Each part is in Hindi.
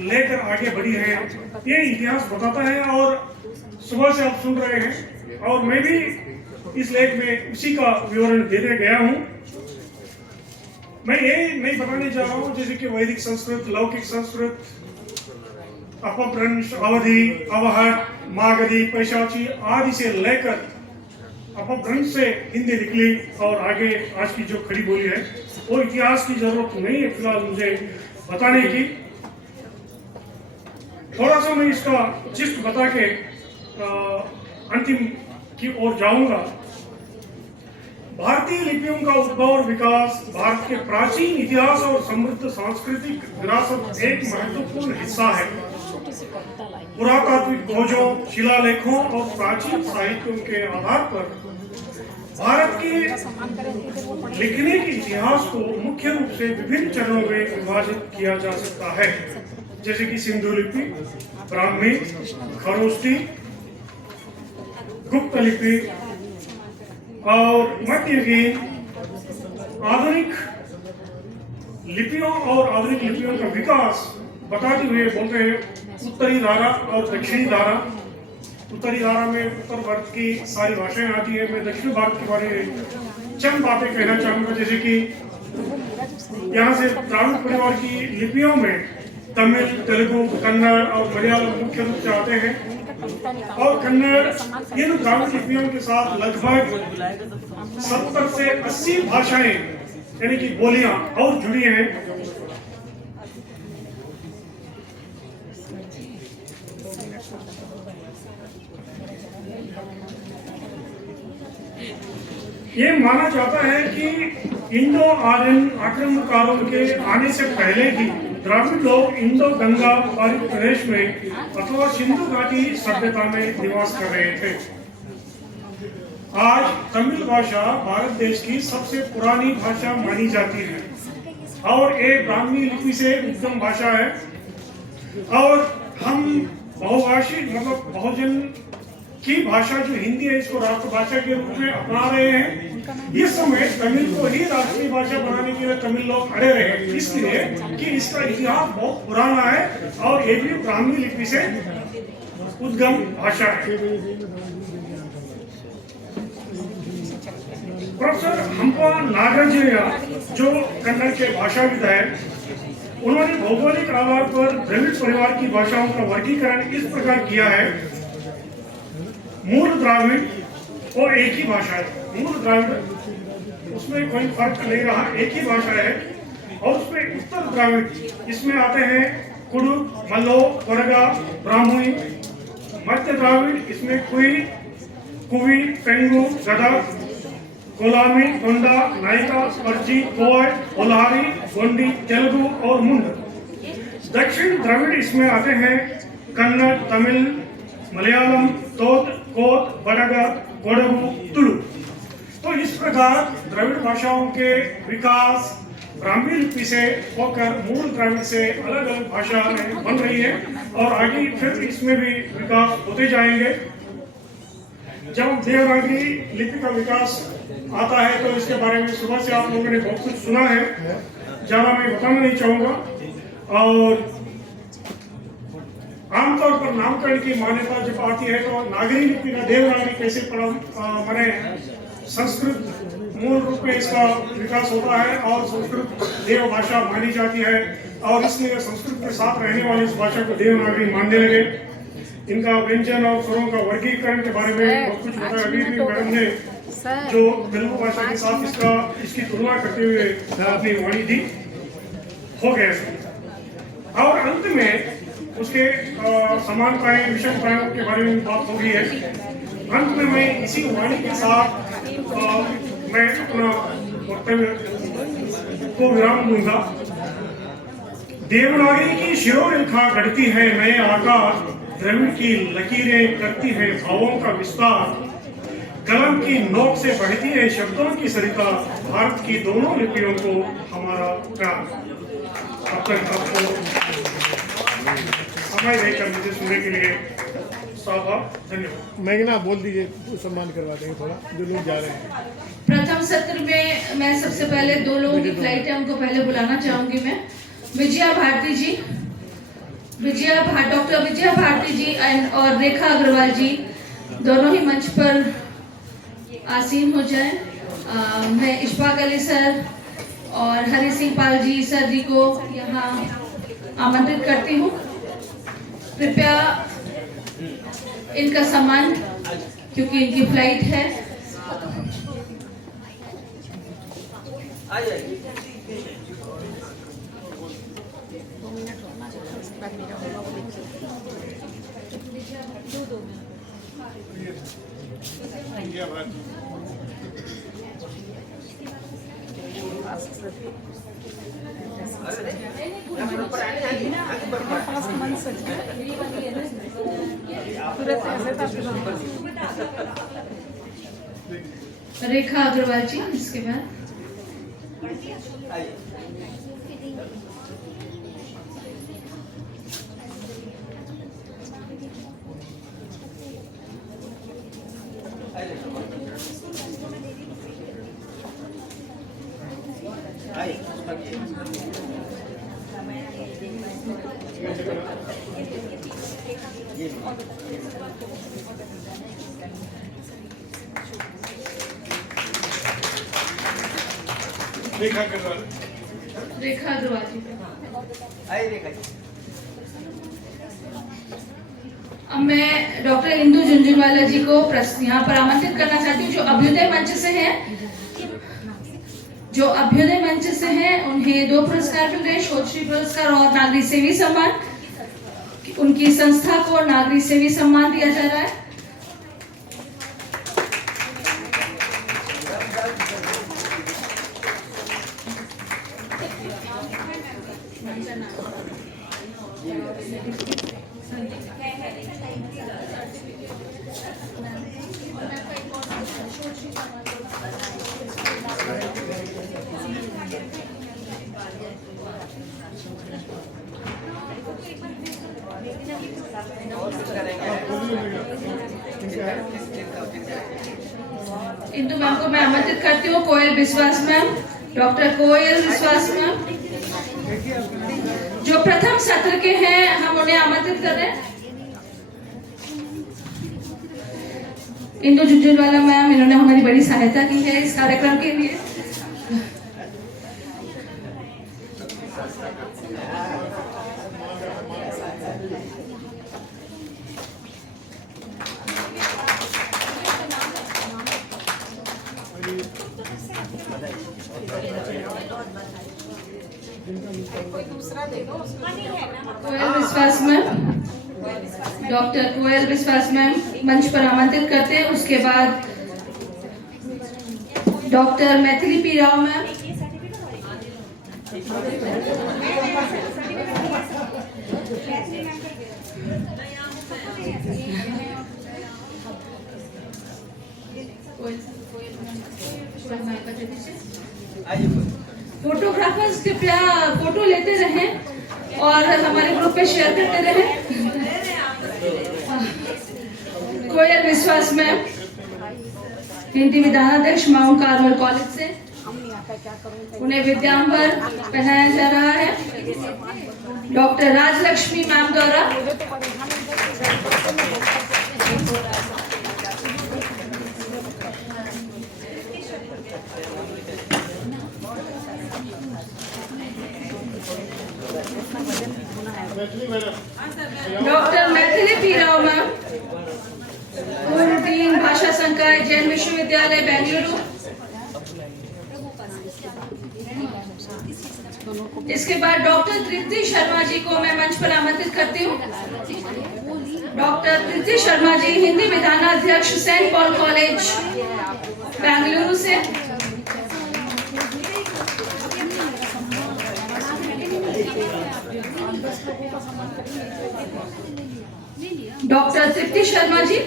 लेकर आगे बढ़ी है, ये इतिहास बताता है। और सुबह से आप सुन रहे हैं और मैं भी इस लेख में उसी का विवरण देते गया हूं। मैं ये नहीं बताने जा रहा हूं जैसे कि वैदिक संस्कृत, लौकिक संस्कृत, अपभ्रंश, अवधि, अवहट, मागधी, पैशाची आदि से लेकर अपभ्रंश से हिंदी निकली और आगे आज की जो खड़ी बोली है वो इतिहास की जरूरत नहीं है फिलहाल मुझे बताने की। थोड़ा सा मैं इसका जिस्ट बता के अंतिम की ओर जाऊंगा। भारतीय लिपियों का उद्भव और विकास भारत के प्राचीन इतिहास और समृद्ध सांस्कृतिक विरासत एक महत्वपूर्ण हिस्सा है। पुरातात्विक खोजों, शिलालेखों और प्राचीन साहित्यों के आधार पर भारत के लिखने के इतिहास को मुख्य रूप से विभिन्न चरणों में विभाजित किया जा सकता है, जैसे कि सिंधु लिपि, ब्राह्मी, खरोष्ठी, गुप्त लिपि और मध्ययुगीन। आधुनिक लिपियों और आधुनिक लिपियों का विकास बताते हुए बोलते हैं उत्तरी धारा और दक्षिणी धारा। उत्तरी धारा में उत्तर भारत की सारी भाषाएं आती है। मैं दक्षिण भारत के बारे में चंद बातें कहना चाहूंगा, जैसे कि यहाँ से द्राविड़ परिवार की लिपियों में तमिल, तेलुगु, कन्नड़ और मलयालम मुख्य रूप से आते हैं। और कन्नड़ इन द्राविड़ लिपियों के साथ लगभग 70 से 80 भाषाएं यानी कि बोलियां और जुड़ी हैं। ये माना जाता है कि इंडो आर्यन आक्रमणकारों के आने से पहले ही द्राविड़ लोग इंडो गंगा पारित प्रदेश में अथवा सिंधु घाटी सभ्यता में निवास कर रहे थे। आज तमिल भाषा भारत देश की सबसे पुरानी भाषा मानी जाती है और एक ब्राह्मी लिपि से उद्गम भाषा है। और हम बहुभाषी मतलब बहुजन की भाषा जो हिंदी है इसको राष्ट्रभाषा के रूप में अपना रहे हैं। इस समय तमिल को ही राष्ट्रीय भाषा बनाने के लिए तमिल लोग अड़े रहे हैं, इसलिए कि इसका इतिहास बहुत पुराना है और ये भी ब्राह्मी लिपि से उद्गम भाषा है। प्रोफेसर हम्पा नागराजया जो कन्नड़ के भाषाविद है, उन्होंने भौगोलिक आधार पर द्रविड़ परिवार की भाषाओं का वर्गीकरण इस प्रकार किया है। मूल द्राविड़ वो एक ही भाषा है। मूल द्राविड़ उसमें कोई फर्क नहीं रहा, एक ही भाषा है। और उसमें उत्तर द्राविड़ इसमें आते हैं कुडु, मल्लो, कोरगा, ब्राह्मणी। मध्य द्राविड़ इसमें कुई, कुवी, पेंगु, गदा, कोलामी, गोंडा, नायका, पर्ची, कोय, ओल्हारी, गोंडी, तेलुगु और मुंड। दक्षिण द्राविड़ इसमें आते हैं कन्नड़, तमिल, मलयालम, तोत, कोत, बड़गा, कोडगु, तुलु। तो इस प्रकार द्रविड़ भाषाओं के विकास ब्राह्मी लिपि से होकर मूल द्राविड़ से अलग अलग भाषा बन रही है और आगे फिर इसमें भी विकास होते जाएंगे। जब देवनागरी लिपि का विकास आता है तो इसके बारे में सुबह से आप लोगों ने बहुत कुछ सुना है, ज्यादा मैं बताना नहीं चाहूंगा। और आमतौर पर नामकरण की मान्यता जब आती है तो नागरी लिपि का देवनागरी कैसे माने संस्कृत मूल रूप में इसका विकास होता है और संस्कृत देव भाषा मानी जाती है और इसलिए संस्कृत के साथ रहने वाली इस भाषा को देवनागरी मानने लगे। इनका व्यंजन और स्वरों का वर्गीकरण के बारे में बहुत कुछ बताया। अभी भी मैडम ने जो तेलुगु भाषा के साथ इसकी तुलना करते हुए अपनी वाणी दी हो गया। और अंत में उसके समानताएं, विषमताओं के बारे में बात हो गई है। अंत में मैं इसी वाणी के साथ मैं अपना वक्तव्य को विराम दूंगा। देवनागरी की शिरोरेखा गढ़ती है नए आकार, द्रविड़ की लकीरें करती है भावों का विस्तार, कलम की नोक से बहती है शब्दों की सरिता, भारत की दोनों लिपियों को हमारा प्यार। अब तक आपको समय देकर मुझे सुनने के लिए धन्यवाद। मेघना बोल दीजिए, सम्मान करवा देंगे थोड़ा जो लोग जा रहे हैं। प्रथम सत्र में मैं सबसे पहले 2 लोगों की फ्लाइट है उनको पहले बुलाना चाहूंगी मैं। विजया भारती जी, डॉक्टर विजया भारती जी और रेखा अग्रवाल जी दोनों ही मंच पर आसीन हो जाएं। मैं इशफाक अली सर और हरि सिंह पाल जी सर जी को यहाँ आमंत्रित करती हूँ। कृपया इनका सम्मान, क्योंकि इनकी फ्लाइट है। रेखा अग्रवाल जी इसके बाद। रेखा अग्रवाल जी। अब मैं डॉक्टर इंदु झुंझुनवाला जी को यहाँ पर आमंत्रित करना चाहती हूँ, जो अभ्युदय मंच से हैं। उन्हें 2 पुरस्कार मिल रहे, शोधश्री पुरस्कार और नागरिक सेवी सम्मान। उनकी संस्था को नागरिक सेवी सम्मान दिया जा रहा है। इंदु मैम को मैं आमंत्रित करती हूँ। कोयल विश्वास मैम, डॉक्टर कोयल विश्वास मैम जो प्रथम सत्र के हैं, हम उन्हें आमंत्रित कर रहे हैं। इंदु झुंझुनवाला मैम, इन्होंने हमारी बड़ी सहायता की है इस कार्यक्रम के लिए। कोयल विश्वास मैम, डॉक्टर कोयल विश्वास मैम मंच पर आमंत्रित करते हैं। उसके बाद doctor Maithili P Rao ma'am, photographers कृपया फोटो लेते रहें और हमारे ग्रुप पे शेयर करते रहें। कोयल विश्वास मैम, हिंदी विधानाध्यक्ष माउंट कार्मल कॉलेज से, उन्हें विद्यांबर पहनाया जा रहा है। डॉक्टर राजलक्ष्मी मैम द्वारा doctor Maithili P Rao ma'am, पूर्व डीन भाषा संकाय जैन विश्वविद्यालय बेंगलुरु। इसके बाद डॉक्टर तृप्ति शर्मा जी को मैं मंच पर आमंत्रित करती हूँ। डॉक्टर तृप्ति शर्मा जी हिंदी विधानाध्यक्ष सेंट पॉल कॉलेज बेंगलुरु से। Doctor Tripti Sharma ji,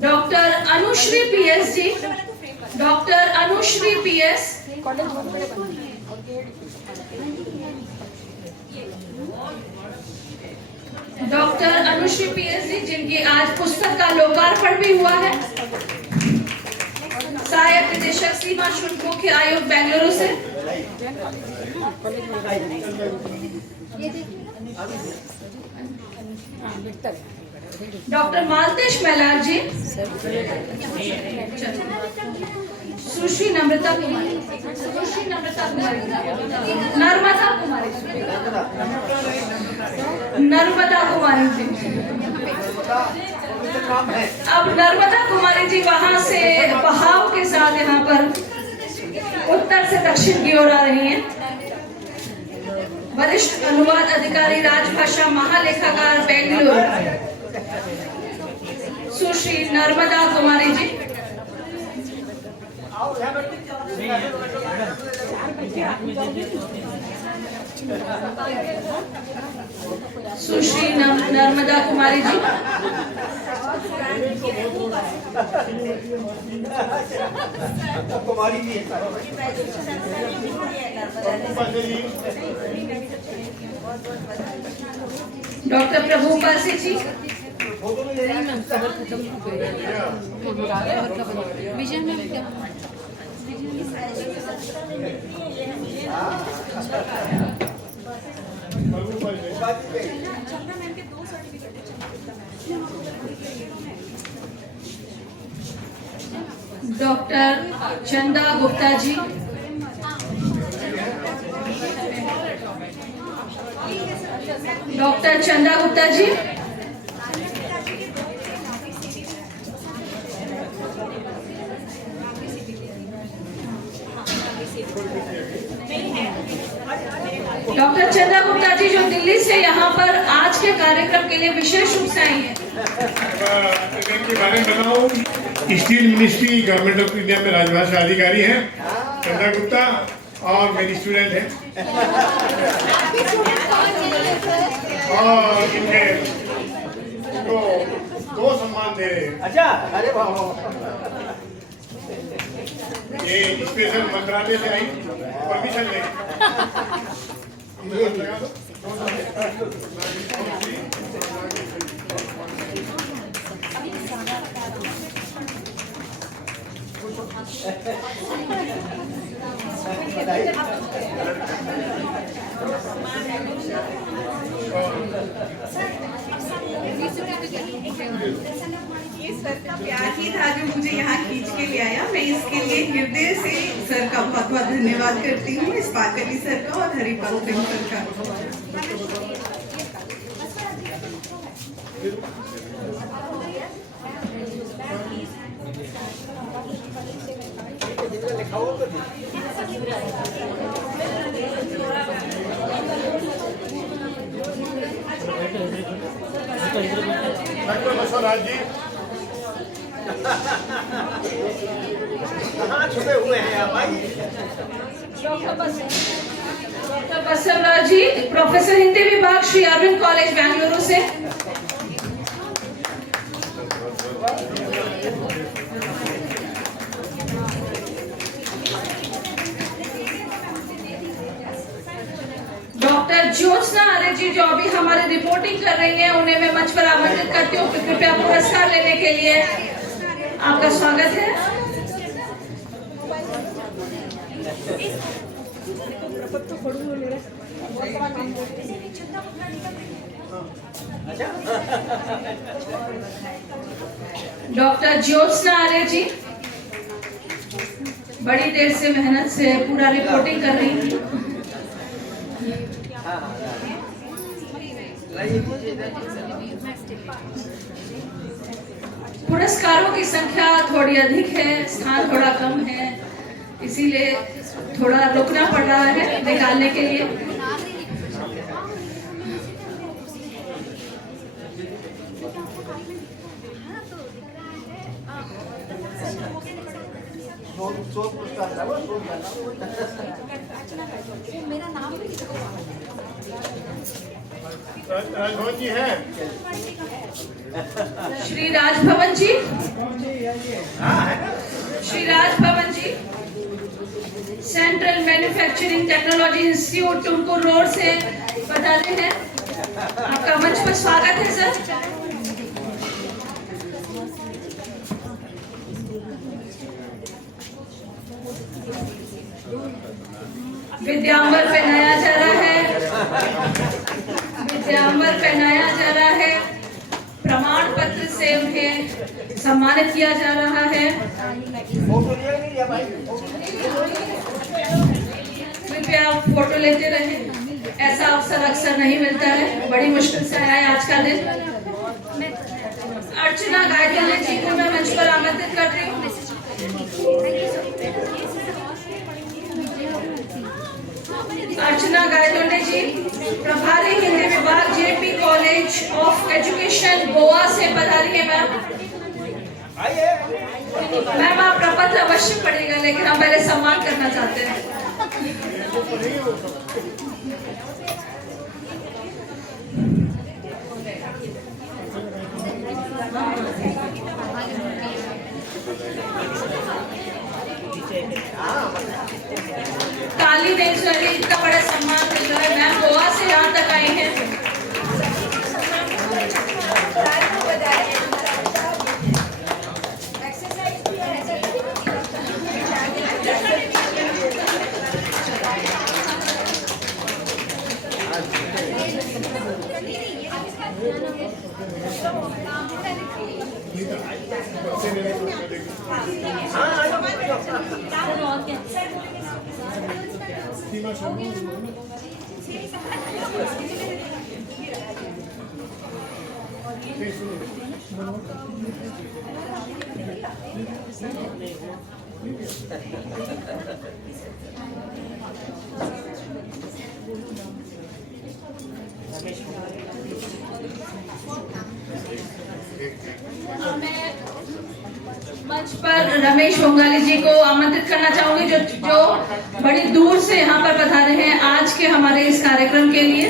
doctor Anushree PS ji, doctor Anushree PS, doctor Anushree PS ji जिनकी आज पुस्तक का लोकार्पण भी हुआ है। सहायक निदेशक सीमा शुल्क मुख्य आयुक्त बेंगलुरु से। डॉक्टर मालतेश मैलार जी, सुश्री नम्रता कुमारी, नर्मदा कुमारी जी। अब नर्मदा कुमारी जी वहां से बहाव के साथ यहाँ पर उत्तर से दक्षिण की ओर आ रही हैं। वरिष्ठ अनुवाद अधिकारी, राजभाषा महालेखाकार, बेंगलुरु, सुश्री नर्मदा कुमारी जी। सुश्री नर्मदा कुमारी जी। डॉक्टर प्रभुपाल सिंह जी। डॉक्टर चंदा गुप्ता जी। डॉक्टर चंदा गुप्ता जी। डॉक्टर चंदा गुप्ता जी जो दिल्ली से यहाँ पर आज के कार्यक्रम के लिए विशेष रूप से आई हैं। इनके बारे में बताऊं, steel ministry government of India में राजभाषा अधिकारी हैं चंदा गुप्ता, और मेरी स्टूडेंट है। और इनके दो सम्मान दे रहे हैं। अच्छा, अरे वाह, ये स्पेशल मंत्रालय से आई परमिशन ले। ये सर का प्यार ही था जो मुझे यहाँ खींच के ले आया। मैं इसके लिए हृदय से सर का बहुत बहुत धन्यवाद करती हूँ, इस्पाकली सर का और हरिपाल सिंह सर का। डॉक्टर बसवराज जी, कहाँ छुपे हुए हैं आप? आइए। डॉक्टर बसवराज जी, प्रोफेसर हिंदी विभाग, श्री अरविंद कॉलेज, बेंगलुरु से। डॉक्टर ज्योत्सना आर्य जी जो अभी हमारी रिपोर्टिंग कर रही हैं, उन्हें मैं मंच पर आमंत्रित करती हूँ। कृपया पुरस्कार लेने के लिए आपका स्वागत है। डॉक्टर ज्योत्सना आर्य जी बड़ी देर से मेहनत से पूरा रिपोर्टिंग कर रही हैं। पुरस्कारों की संख्या थोड़ी अधिक है, स्थान थोड़ा कम है, इसीलिए थोड़ा रुकना पड़ रहा है निकालने के लिए। राजभवन जी हैं। Shri Rajbhavan ji, Shri Rajbhavan ji, central manufacturing technology institute Tumkur road से बता रहे हैं। आपका मंच पर स्वागत है सर। विद्यांबर पहनाया जा रहा है, विद्यांबर पहनाया जा रहा है, प्रमाण पत्र से उन्हें सम्मानित किया जा रहा है। फोटो लिया नहीं लिया भाई? कृपया फोटो लेते रहे, ऐसा अवसर अक्सर नहीं मिलता है, बड़ी मुश्किल से आया है आज का दिन। अर्चना गायकवाड़ जी को मैं मंच पर आमंत्रित करती हूँ। अर्चना गायकवाड़ जी प्रभारी हिंदी विभाग JP college of education Goa से पधारी है मैम। आइए। मैम आप प्रपत्र अवश्य पढ़ेगा, लेकिन हम पहले सम्मान करना चाहते हैं। काली देशवाली इतना बड़ा सम्मान मिल रहा है, मैम गोवा से यहाँ तक आई हैं। मैं मंच पर रमेश बोंगाली जी को आमंत्रित करना चाहूंगी, जो बड़ी दूर से यहाँ पर पधारे हैं आज के हमारे इस कार्यक्रम के लिए।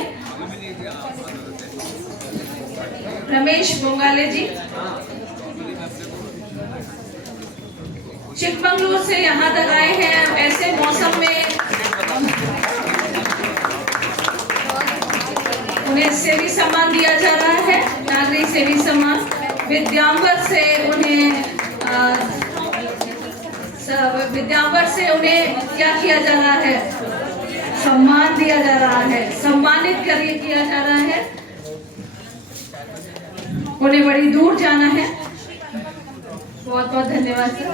रमेश बोंगाले जी चिकमंगलूर से यहाँ तक आए हैं। ऐसे मौसम में उन्हें सेवी सम्मान दिया जा रहा है, नागरिक सेवी सम्मान। विद्यांबर से उन्हें क्या किया जा रहा है? सम्मान दिया जा रहा है, सम्मानित किया जा रहा है। उन्हें बड़ी दूर जाना है। बहुत बहुत धन्यवाद सर।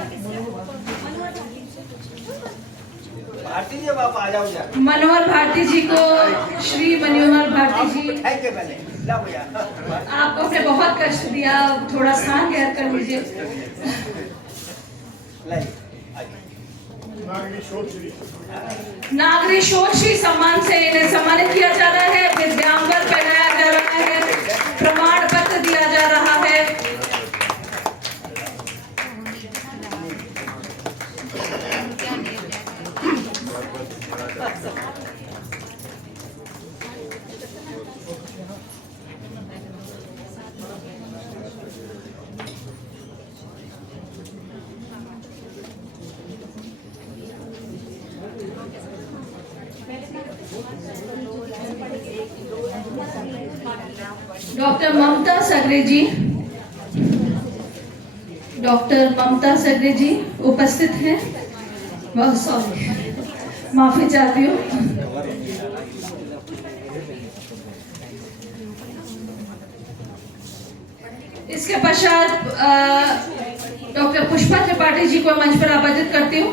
भारती जी आप आ जाओ यार। मनोहर भारती जी को, श्री मनोहर भारती जी, पहले लाओ भैया। आपको हमने बहुत कष्ट दिया, थोड़ा स्थान गैर कर लीजिए। नागरिक शोधश्री सम्मान से इन्हें सम्मानित किया जा रहा है। विद्यांबर पहनाया जा रहा है, प्रमाण पत्र दिया जा रहा है। डॉक्टर ममता सगरे जी, डॉक्टर ममता सगरे जी उपस्थित हैं। बहुत सॉरी, माफी चाहती हूँ। इसके पश्चात डॉक्टर पुष्पा त्रिपाठी जी को मंच पर आमंत्रित करती हूँ।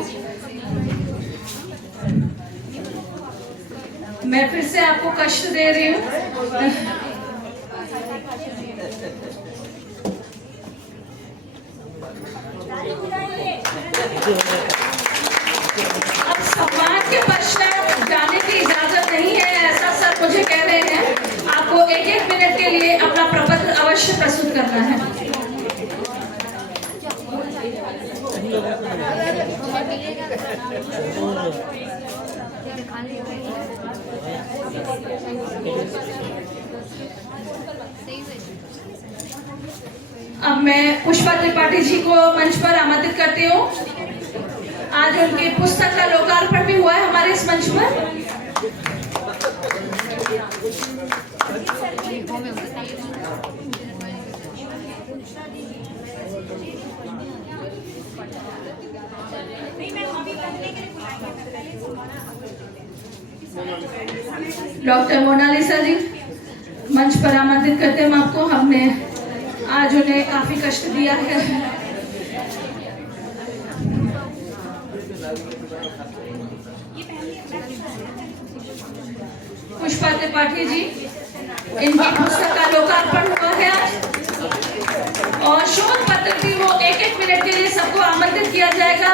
मैं फिर से आपको कष्ट दे रही हूँ। अब सम्मान के पश्चात जाने की इजाजत नहीं है, ऐसा सर मुझे कह रहे हैं। आपको एक एक मिनट के लिए अपना प्रपत्र अवश्य प्रस्तुत करना है। अब मैं पुष्पा त्रिपाठी जी को मंच पर आमंत्रित करती हूँ। आज उनकी पुस्तक का लोकार्पण भी हुआ है हमारे इस मंच पर। डॉक्टर मोनालिसा जी मंच पर आमंत्रित करते हैं हम आपको। हमने आज उन्हें काफी कष्ट दिया है। पुष्पा त्रिपाठी जी, इनकी पुस्तक का लोकार्पण हुआ है आज और शोध पत्र भी वो 1-1 मिनट के लिए सबको आमंत्रित किया जाएगा।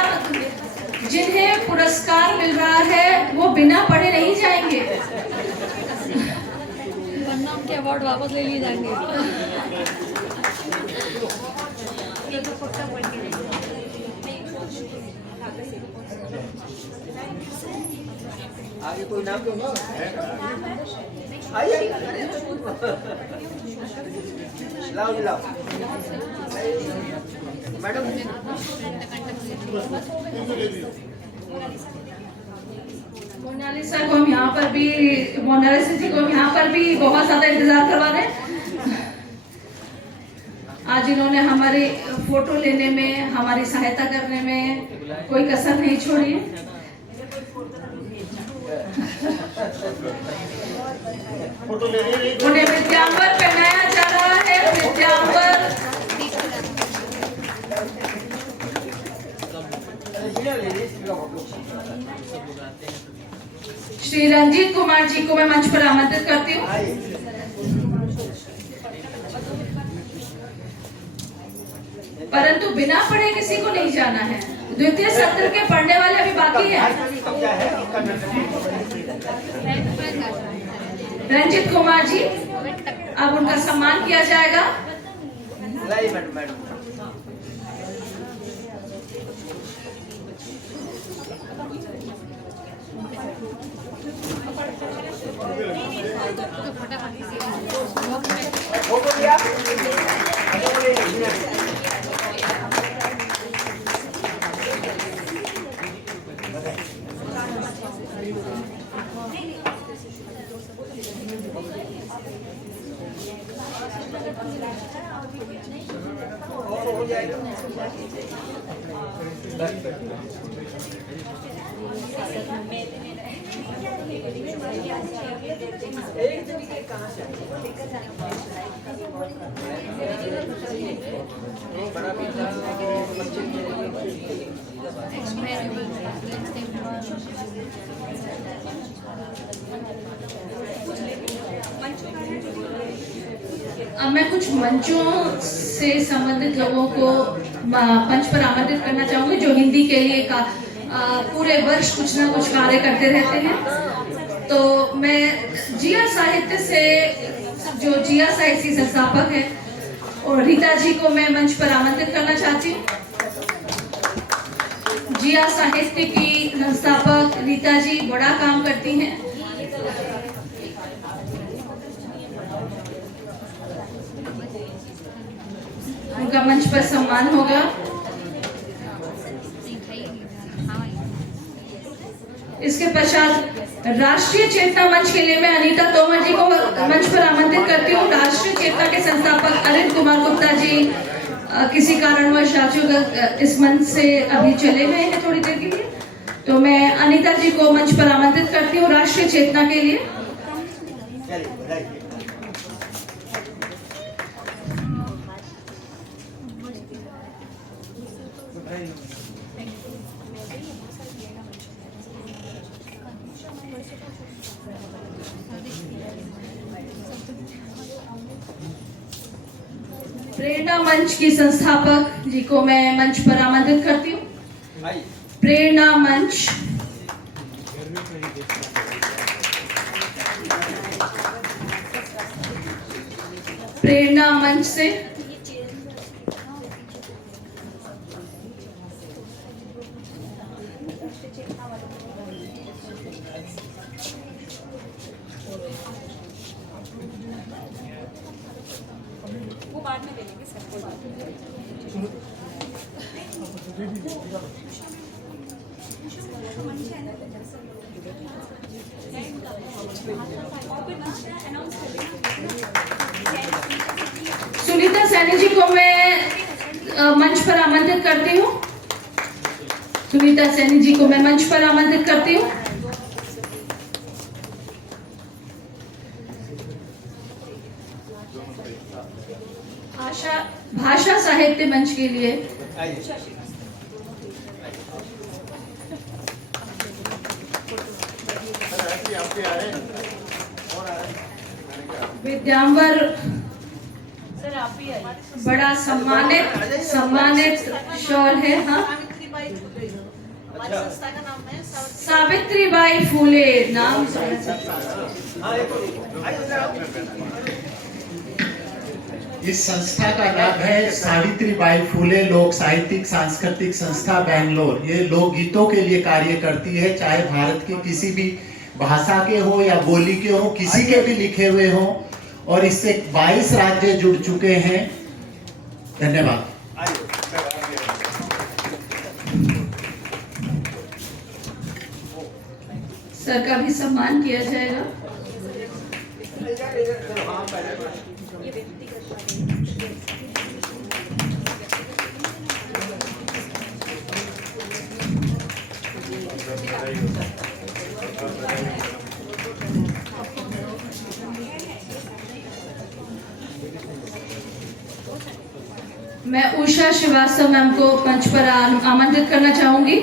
जिन्हें पुरस्कार मिल रहा है वो बिना पढ़े नहीं जाएंगे, वरना उनके अवार्ड वापस ले लिए जाएंगे। आगे कोई नाम क्यों ना आइए लाओ जी, लाओ मैडम। मोनालिसा को हम यहाँ पर भी, मोनालिसा जी को हम यहाँ पर भी बहुत ज्यादा इंतजार करवा रहे हैं। आज इन्होंने हमारे फोटो लेने में, हमारी सहायता करने में कोई कसर नहीं छोड़ी है। उन्हें विद्यांबर पहनाया जा रहा है। विद्यांबर श्री रंजीत कुमार जी को मैं मंच पर आमंत्रित करती हूँ। परंतु बिना पढ़े किसी को नहीं जाना है। द्वितीय सत्र के पढ़ने वाले अभी बाकी हैं। रंजीत कुमार जी, अब उनका सम्मान किया जाएगा। फोटो लिया हो जाएगा। अब मैं कुछ मंचों से संबंधित लोगों को मंच पर आमंत्रित करना चाहूंगी जो हिंदी के लिए पूरे वर्ष कुछ ना कुछ कार्य करते रहते हैं। तो मैं जिया साहित्य से, जो जिया साहित्य की संस्थापक है, और रीता जी को मैं मंच पर आमंत्रित करना चाहती हूँ। जिया साहित्य की संस्थापक रीता जी बड़ा काम करती हैं। उनका मंच पर सम्मान होगा। इसके पश्चात राष्ट्रीय चेतना मंच के लिए मैं अनीता तोमर जी को मंच पर आमंत्रित करती हूँ। राष्ट्रीय चेतना के संस्थापक अरिंद कुमार गुप्ता जी किसी कारणवश राजू इस मंच से अभी चले गए हैं थोड़ी देर के लिए, तो मैं अनीता जी को मंच पर आमंत्रित करती हूँ राष्ट्रीय चेतना के लिए। प्रेरणा मंच की संस्थापक जी को मैं मंच पर आमंत्रित करती हूँ। प्रेरणा मंच, प्रेरणा मंच से वो बाद में ले लेंगे सर। सुनीता सैनी जी को मैं मंच पर आमंत्रित करती हूँ। सुनीता सैनी जी को मैं मंच पर आमंत्रित करती हूँ। भाषा साहित्य मंच के लिए विद्यांबर बड़ा सम्मानित शॉल है। हाँ, सावित्रीबाई फूले नाम। इस संस्था का नाम है सावित्रीबाई फूले लोक साहित्यिक सांस्कृतिक संस्था बेंगलोर। ये लोकगीतों के लिए कार्य करती है, चाहे भारत की किसी भी भाषा के हो या बोली के हो, किसी के भी लिखे हुए हो, और इससे 22 राज्य जुड़ चुके हैं। धन्यवाद। सर का भी सम्मान किया जाएगा। मैं उषा श्रीवास्तव मैम को मंच पर आमंत्रित करना चाहूंगी।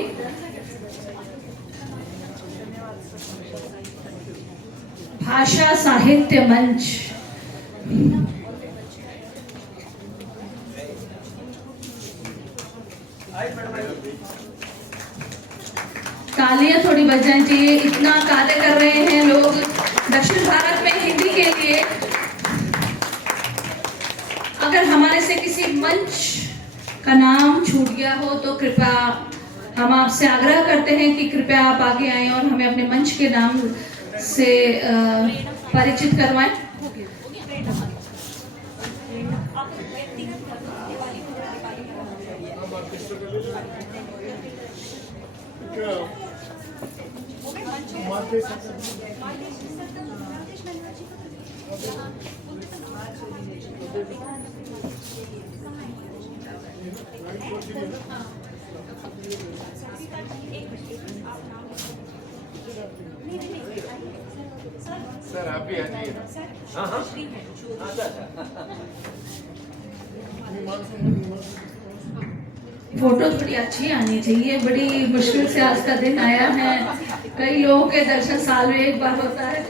भाषा साहित्य मंच। तालियां थोड़ी बज जानी चाहिए, इतना कार्य कर रहे हैं लोग दक्षिण भारत में हिंदी के लिए। अगर हमारे से किसी मंच का नाम छूट गया हो तो कृपया हम आपसे आग्रह करते हैं कि कृपया आप आगे आएं और हमें अपने मंच के नाम से परिचित करवाएं। सर आप भी आ जाइए। फोटो थोड़ी अच्छी आनी चाहिए, बड़ी मुश्किल से आज का दिन आया है। कई लोगों के दर्शन साल में एक बार होता है।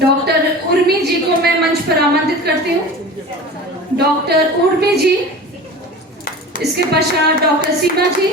डॉक्टर उर्मी जी को मैं मंच पर आमंत्रित करती हूँ। डॉक्टर उर्मी जी, इसके पश्चात डॉक्टर सीमा जी,